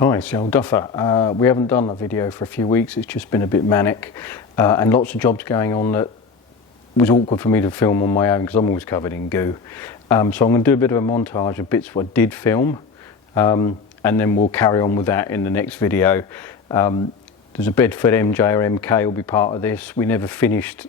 Hi, it's the old duffer. We haven't done a video for a few weeks. It's just been a bit manic and lots of jobs going on that was awkward for me to film on my own because I'm always covered in goo. So I'm going to do a bit of a montage of bits what I did film, and then we'll carry on with that in the next video. There's a Bedford MJ or MK will be part of this. We never finished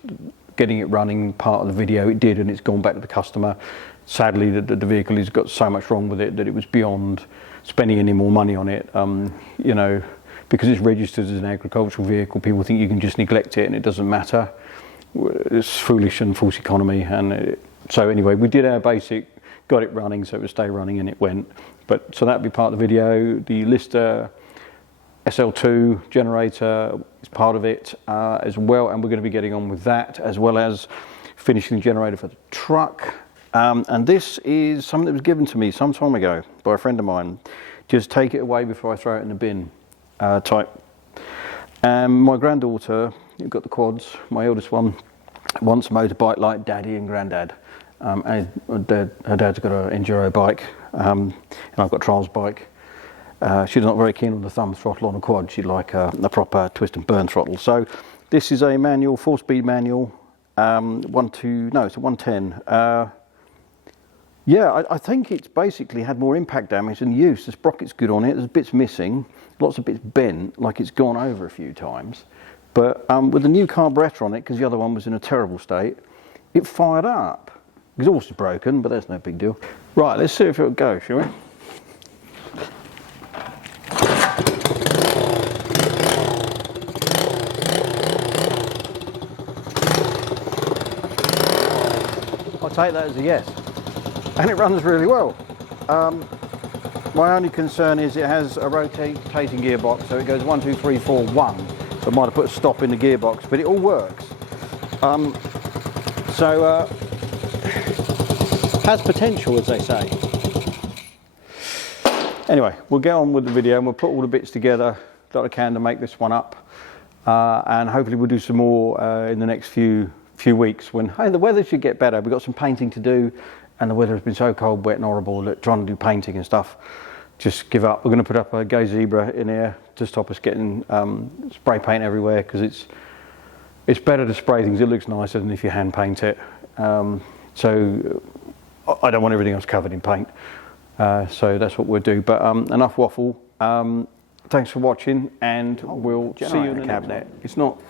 getting it running part of the video. It did, and it's gone back to the customer. Sadly, the vehicle has got so much wrong with it that it was beyond spending any more money on it. You know, because it's registered as an agricultural vehicle, people think you can just neglect it and it doesn't matter. It's foolish and false economy. So anyway, we did our basic, got it running so it would stay running, and it went. But so that'd be part of the video. The Lister SL2 generator is part of it as well, and we're going to be getting on with that as well as finishing the generator for the truck. And this is something that was given to me some time ago by a friend of mine. Just take it away before I throw it in the bin type. My granddaughter, you've got the quads, my eldest one, wants a motorbike like Daddy and Granddad. And her dad's got an enduro bike, and I've got a trials bike. She's not very keen on the thumb throttle on a quad. She'd like a proper twist and burn throttle. So this is a manual, 4-speed manual, it's a 110. Yeah, I think it's basically had more impact damage than use. The sprocket's good on it, there's bits missing, lots of bits bent, like it's gone over a few times. But with the new carburettor on it, because the other one was in a terrible state, it fired up. The exhaust is broken, but that's no big deal. Right, let's see if it'll go, shall we? I'll take that as a yes. And it runs really well. My only concern is it has a rotating gearbox, so it goes 1, 2, 3, 4, 1. So I might have put a stop in the gearbox, but it all works. Has potential, as they say. Anyway, we'll get on with the video and we'll put all the bits together that I can to make this one up. And hopefully we'll do some more in the next few weeks when, hey, the weather should get better. We've got some painting to do. And the weather has been so cold, wet and horrible that trying to do painting and stuff, just give up. We're going to put up a Gay Zebra in here to stop us getting spray paint everywhere, because it's better to spray things. It looks nicer than if you hand paint it. So I don't want everything else covered in paint. So that's what we'll do. But enough waffle. Thanks for watching, and we'll see you in the cabinet. It's not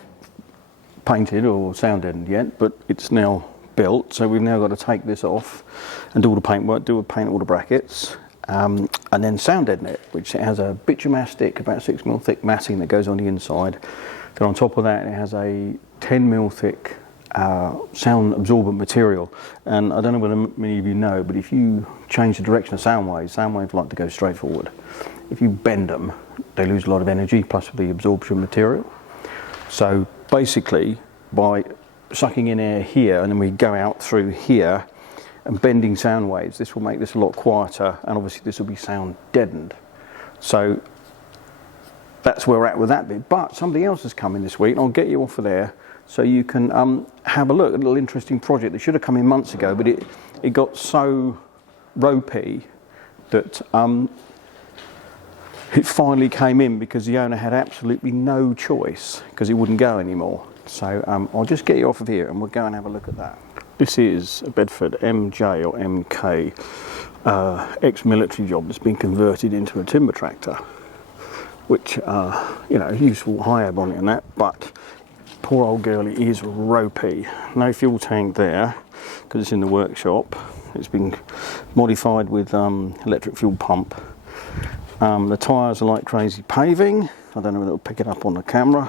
painted or sound deadened yet, but it's now built, so we've now got to take this off and do all the paint work, paint all the brackets, and then sound deaden it, which it has a bitumastic, about 6mm thick matting that goes on the inside. Then on top of that it has a 10mm thick sound absorbent material. And I don't know whether many of you know, but if you change the direction of sound waves like to go straight forward. If you bend them, they lose a lot of energy, plus the absorption material. So basically, by sucking in air here and then we go out through here and bending sound waves, this will make this a lot quieter, and obviously this will be sound deadened. So that's where we're at with that bit. But something else has come in this week, and I'll get you off of there so you can have a look at a little interesting project that should have come in months ago, but it got so ropey that it finally came in because the owner had absolutely no choice because it wouldn't go anymore. So I'll just get you off of here and we'll go and have a look at that. This is a Bedford MJ or MK ex-military job that's been converted into a timber tractor, which you know, useful high bonnet and that, but poor old girlie is ropey. No fuel tank there because it's in the workshop. It's been modified with electric fuel pump. The tyres are like crazy paving. I don't know whether it'll pick it up on the camera.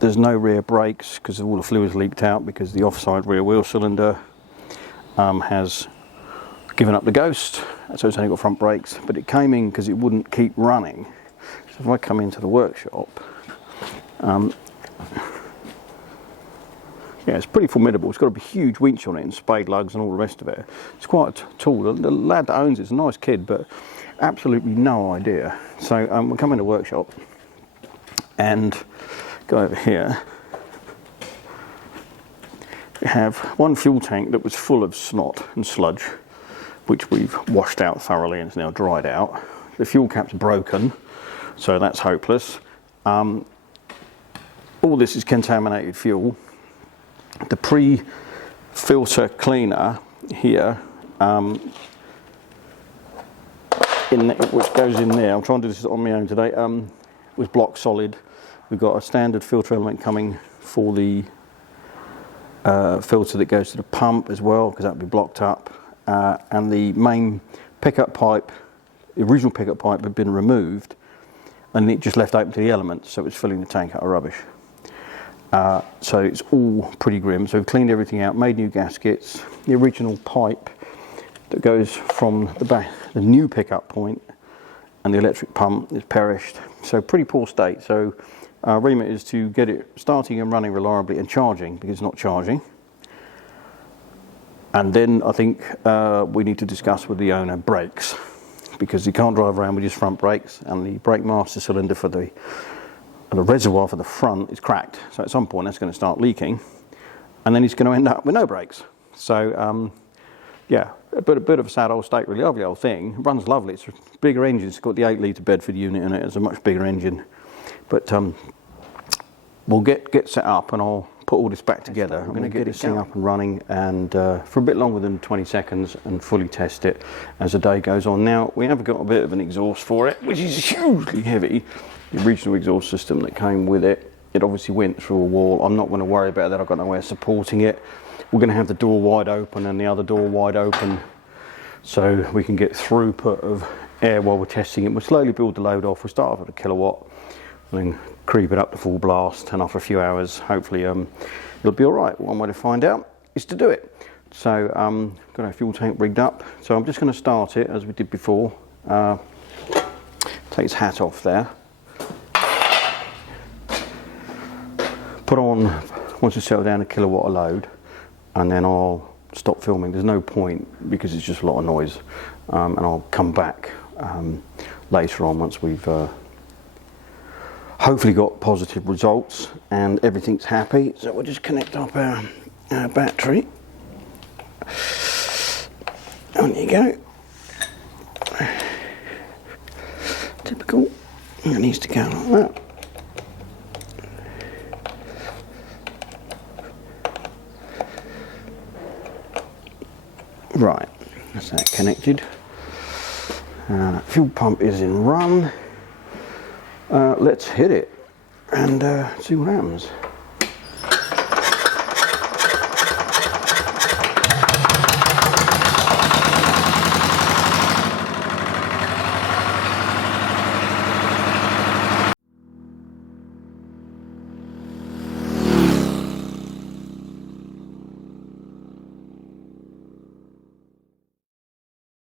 There's no rear brakes because all the fluid's leaked out because the offside rear wheel cylinder has given up the ghost, so it's only got front brakes, but it came in because it wouldn't keep running. So if I come into the workshop, yeah, it's pretty formidable. It's got a huge winch on it and spade lugs and all the rest of it. It's quite tall. The lad that owns it's a nice kid, but absolutely no idea. So we'll come into the workshop and go over here. We have one fuel tank that was full of snot and sludge, which we've washed out thoroughly and is now dried out. the fuel cap's broken, so that's hopeless. All this is contaminated fuel. The pre-filter cleaner here, which goes in there, I'm trying to do this on my own today, was block solid. We've got a standard filter element coming for the filter that goes to the pump as well, because that would be blocked up. And the main pickup pipe, the original pickup pipe, had been removed, and it just left open to the elements, so it was filling the tank out of rubbish. So it's all pretty grim. So we've cleaned everything out, made new gaskets. The original pipe that goes from the back, the new pickup point, and the electric pump is perished. So pretty poor state. So our remit is to get it starting and running reliably and charging, because it's not charging. And then I think we need to discuss with the owner brakes, because he can't drive around with his front brakes, and the brake master cylinder for the reservoir for the front is cracked. So at some point that's going to start leaking, and then he's going to end up with no brakes. So yeah, a bit of a sad old state, really. Lovely old thing. It runs lovely. It's a bigger engine. It's got the 8-litre Bedford unit in it. It's a much bigger engine. But we'll get set up, and I'll put all this back together. I'm going to get this thing up and running, and for a bit longer than 20 seconds, and fully test it as the day goes on. Now, we have got a bit of an exhaust for it, which is hugely heavy. The original exhaust system that came with it, it obviously went through a wall. I'm not going to worry about that. I've got no way of supporting it. We're going to have the door wide open and the other door wide open, so we can get throughput of air while we're testing it. We'll slowly build the load off. We'll start off at 1 kilowatt, and then creep it up to full blast, and after a few hours, hopefully it'll be all right. One way to find out is to do it. So got our fuel tank rigged up. So I'm just going to start it as we did before. Take its hat off there. Put on, once we settle down, 1 kilowatt of load, and then I'll stop filming. There's no point, because it's just a lot of noise, and I'll come back later on once we've hopefully got positive results and everything's happy. So we'll just connect up our battery. On you go. Typical. It needs to go like that. Right, that's that connected. Fuel pump is in run. Let's hit it and see what happens.